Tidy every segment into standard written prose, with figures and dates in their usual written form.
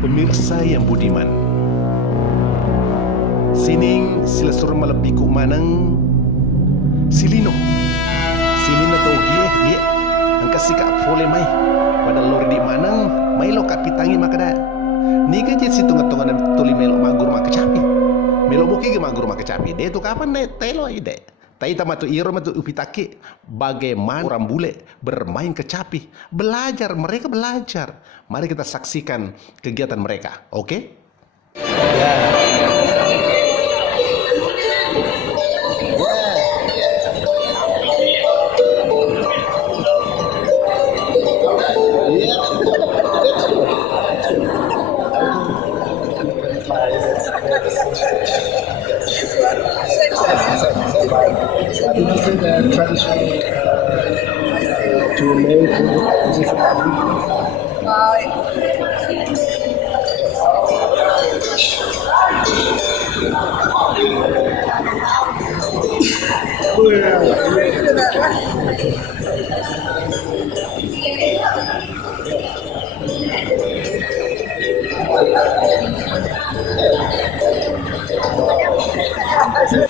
Pemirsa yang budiman, sining sila suruh malapiku manang silino tau gie ang kasi ka pole mai pada lor di manang mai lo kapitangi makada ni ka jet situ ngatongan tuli melo magur makacapi melo buki ge magur makacapi de tu kapan de telo ide tai tamatu iro matu upitake bagaimana orang bule bermain kecapi, mereka belajar. Mari kita saksikan kegiatan mereka, oke?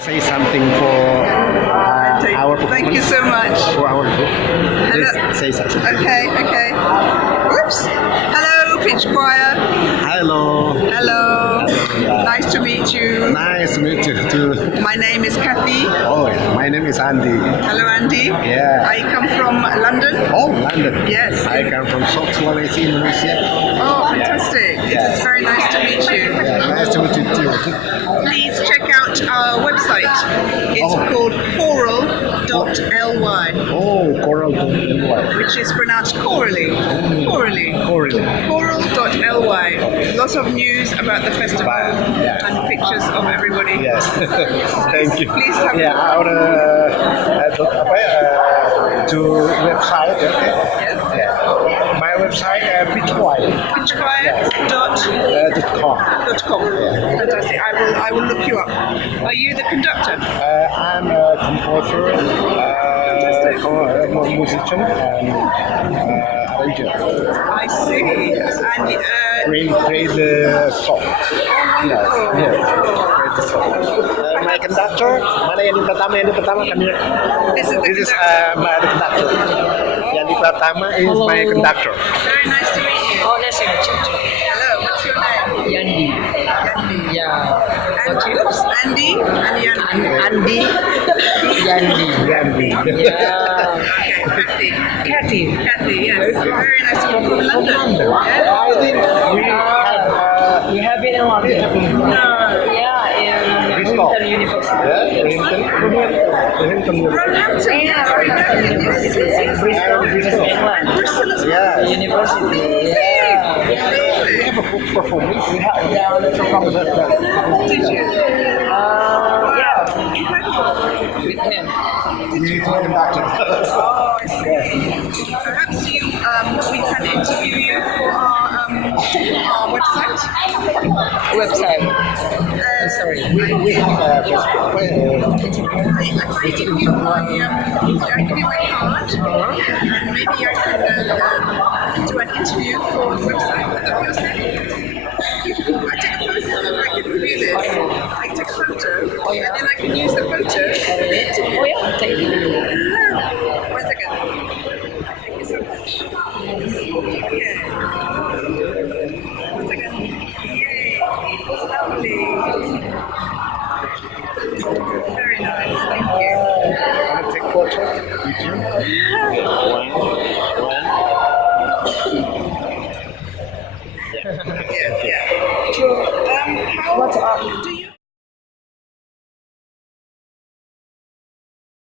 Say something for our Thank you so much. For our group. Hello. Say something. Okay. Whoops. Hello, Pitch Choir. Hello. Hello. Nice to meet you. Nice to meet you too. My name is Kathy. Oh, my name is Andy. Hello, Andy. Yeah. I come from London. Oh, London. Yes. I come from Sulawesi, Indonesia. Oh, fantastic. Yeah. It's very nice to meet you. Yeah, nice to meet you too. Please check out our website. It's called coral.ly. Oh, coral.ly. Which is pronounced corally. Corally. Coral.ly. Lots of news about the festival and pictures of everybody. Yes. Thank you. Please have our to website. Okay. Yes. Yeah. My website pitchchoir.com. pitchchoir.com. Fantastic. I will look you up. Are you the conductor? I'm a composer, musician, and arranger. I see. And Create the song. wonderful. Yes. Create the song. My conductor, mana yang pertama kami. This is the This is conductor. my conductor. Yang pertama is my conductor. Very nice to meet you. Oh, nice to meet you too. Hello, what's your name? Yandi. Yandi. Yeah. And oops, Andy and Yandi. Andy. Yandi. Yeah. Okay, Kathy. Kathy, yes. Very nice to meet you. From London. Yeah? I think We have been in London. No. Yeah, in Bristol. Bristol University. Roehampton. Roehampton, yeah, very nice. Bristol, England. Bristol as well. Yeah. University. We Really? have a book performance. Yeah, let's talk about that. Did you? Yeah, Incredible. with him. We conducted. Oh, I see. Perhaps we can interview you for our website. Website. Sorry. We have If I give you my card, and maybe I can do an interview for the website. Would that be okay? I take a photo. I can give you can use the photo. Oh yeah, take it. 1 second. Thank you so much. Okay. 1 second. Yay. Lovely. Very nice. Thank you. Want to take photo with you? One. Yeah. How What's up? do